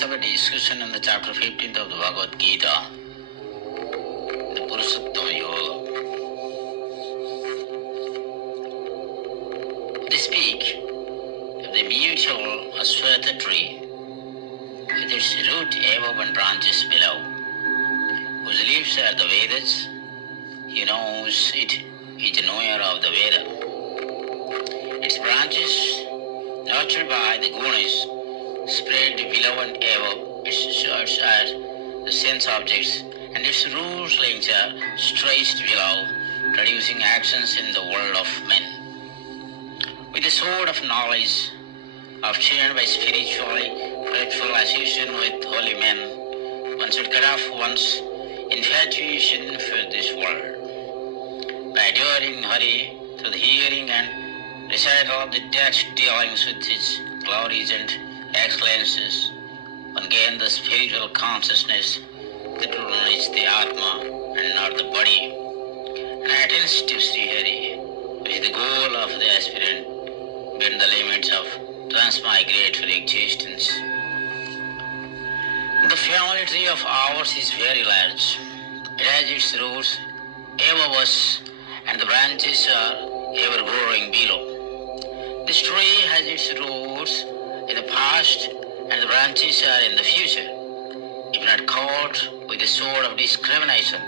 takes up a discussion in the chapter 15th of the Bhagavad Gita, the Purushottama Yoga. They speak of the beautiful Aswatha tree with its root above and branches below, whose leaves are the Vedas. He knows it is the knower of the Veda. Its branches, nurtured by the gunas, spread below and above. Its shoots are the sense objects, and its roots links are stretched below, producing actions in the world of men. With the sword of knowledge, obtained by spiritually fruitful association with holy men, one should cut off one's infatuation for this world. By adoring Hari through the hearing and recital of the text dealings with its glories and excellences, one gains the spiritual consciousness that rules the Atma and not the body, and attains to Sri Hari, which is the goal of the aspirant beyond the limits of transmigratory existence. The family tree of ours is very large. It has its roots above us, and the branches are ever growing below. This tree has its roots in the past, and the branches are in the future. If not caught with the sword of discrimination,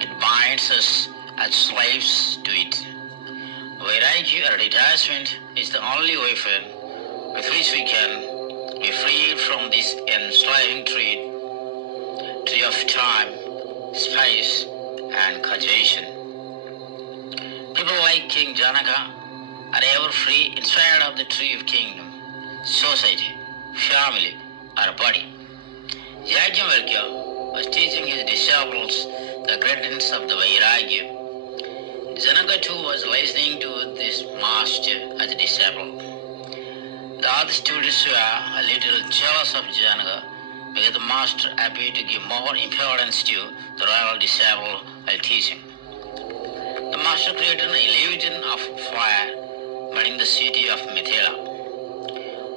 it binds us as slaves to it. Vairagya or detachment is the only weapon with which we can be freed from this enslaving tree of time, space, and causation. People like King Janaka are ever free in spite of the tree of kingdom, society, family, or body. Yajnavalkya was teaching his disciples the greatness of the Vairagya. Janaka too was listening to this master as a disciple. The other students were a little jealous of Janaka because the master appeared to give more importance to the royal disciple while teaching. The master created an illusion of fire burning the city of Mithila.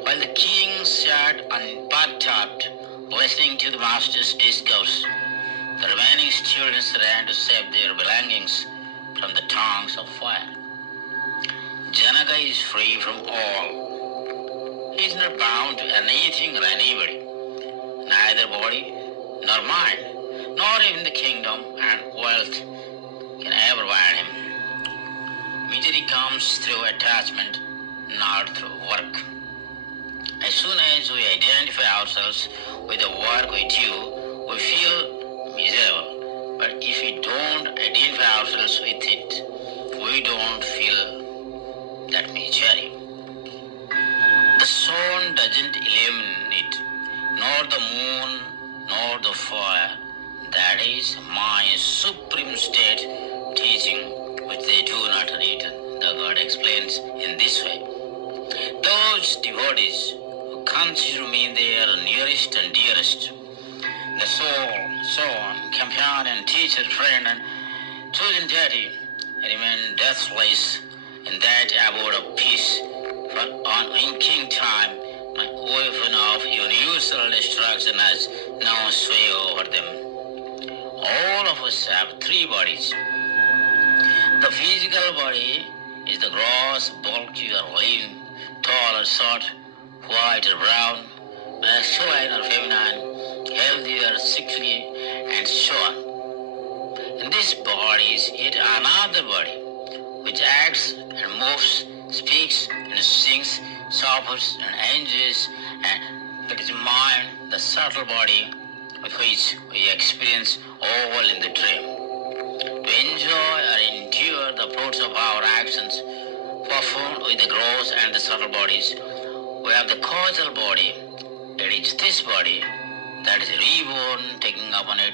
While the king sat unperturbed, listening to the master's discourse, the remaining students ran to save their belongings from the tongues of fire. Janaka is free from all. He is not bound to anything or anybody, neither body nor mind, nor even the kingdom and wealth can ever bind him. Misery comes through attachment, not through work. As soon as we identify ourselves with the work we do, we feel miserable. But if we don't identify ourselves with it, we don't feel that misery. The sun doesn't illuminate it, nor the moon, nor the fire. That is my supreme state teaching, which they do not read. The God explains in this way. Those devotees who consider me their nearest and dearest, the soul, son, companion, teacher, friend, and chosen deity, remain deathless in that abode of peace. For on inking time, my weapon of universal destruction has no sway over them. All of us have three bodies. The physical body is the gross, bulky or lean, tall or short, white or brown, masculine or feminine, healthy or sickly, and so on. In this body is yet another body, which acts and moves, speaks and sings, suffers and enjoys, and that is mind, the subtle body with which we experience all in the dream. To enjoy or endure the fruits of our actions, performed with the gross and the subtle bodies, we have the causal body. It is this body that is reborn, taking upon it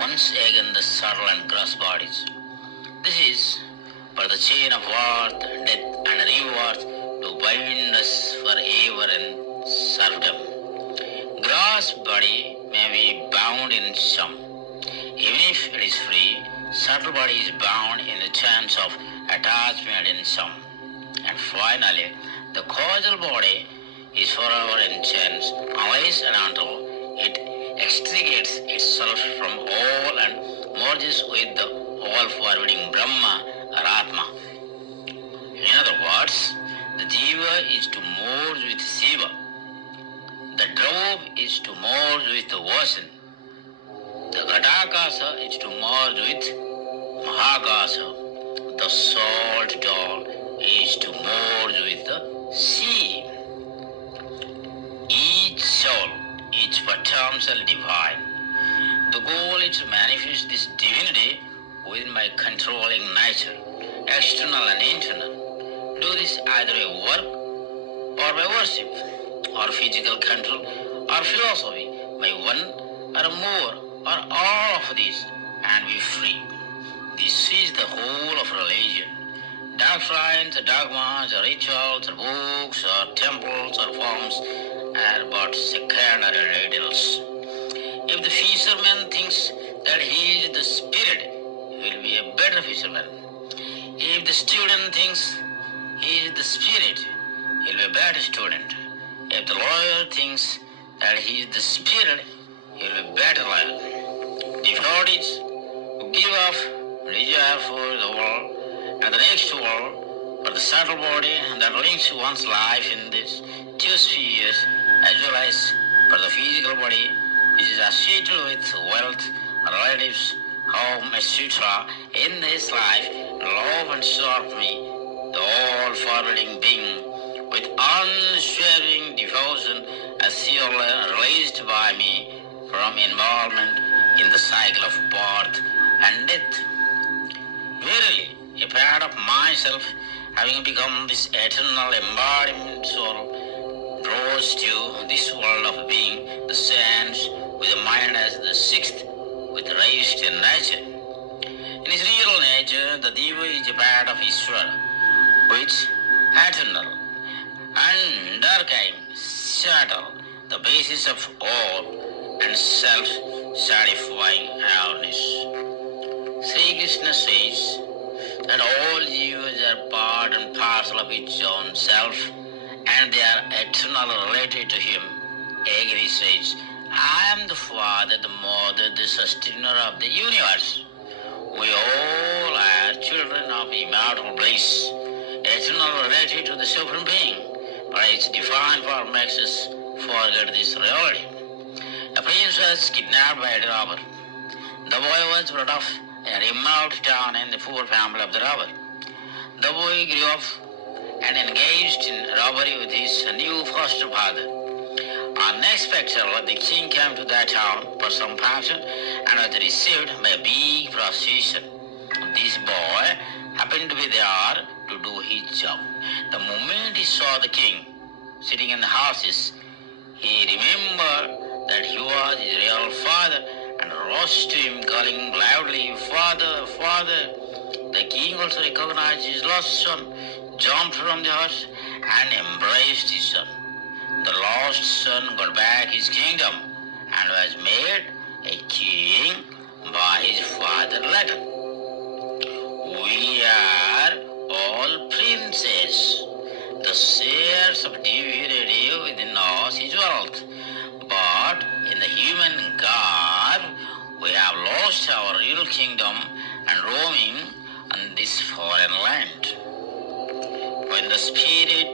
once again the subtle and gross bodies. This is but the chain of birth, death, and rebirth to bind us forever in serfdom. Gross body may be bound in some. Even if it is free, subtle body is bound in the chains of attachment in some. And finally, the causal body is forever enchants unless and until it extricates itself from all and merges with the all-forbidding Brahma or Atma. In other words, the Jiva is to merge with Shiva. The drop is to merge with the ocean. The Ghatakasa is to merge with Mahakasa. The salt doll is to merge with the sea. Each soul, each potential divine. The goal is to manifest this divinity within my controlling nature, external and internal. Do this either by work or by worship, or physical control or philosophy, by one or more or all of these, and be free. This is the whole of religion. Doctrines, dogmas, rituals, books, or temples, or forms are but secondary details. If the fisherman thinks that he is the spirit, he will be a better fisherman. If the student thinks he is the spirit, he will be a better student. If the lawyer thinks that he is the spirit, he will be a better lawyer. Devotees who give up desire for the world and the next world, for the subtle body that links one's life in these two spheres, as well as for the physical body which is associated with wealth, relatives, home, etc. in this life, love and serve me, the all-forbidding being, with unswerving devotion, as released by me from involvement in the cycle of birth and death. Verily, a part of myself, having become this eternal embodiment soul, draws to this world of being the sense with the mind as the sixth, with raised in nature. In his real nature, the Deva is a part of Ishvara, which eternal, undarkling, subtle, the basis of all and self-satisfying awareness. Sri Krishna says that all jivas are part and parcel of its own self, and they are eternally related to him. Agni says, I am the Father, the Mother, the Sustainer of the universe. We all are children of immortal bliss, eternally related to the Supreme Being, but its divine form makes us forget this reality. A prince was kidnapped by a robber. The boy was brought up in a remote town in the poor family of the robber. The boy grew up and engaged in robbery with his new foster father. Unexpectedly, the king came to that town for some function and was received by a big procession. This boy happened to be there to do his job. The moment he saw the king sitting in the horses, he remembered that he was his real father and rushed to him, calling loudly, Father, Father. The king also recognized his lost son, jumped from the horse, and embraced his son. The lost son got back his kingdom and was made a king by his father later. We are all princes. The shares of divinity within us is wealth. But in the human garb, we have lost our real kingdom and roaming on this foreign land. When the spirit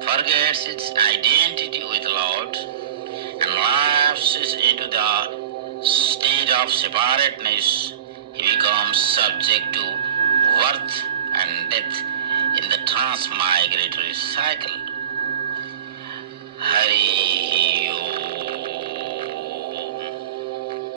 forgets its identity with Lord and lapses into the state of separateness, he becomes subject to birth and death in the transmigratory cycle.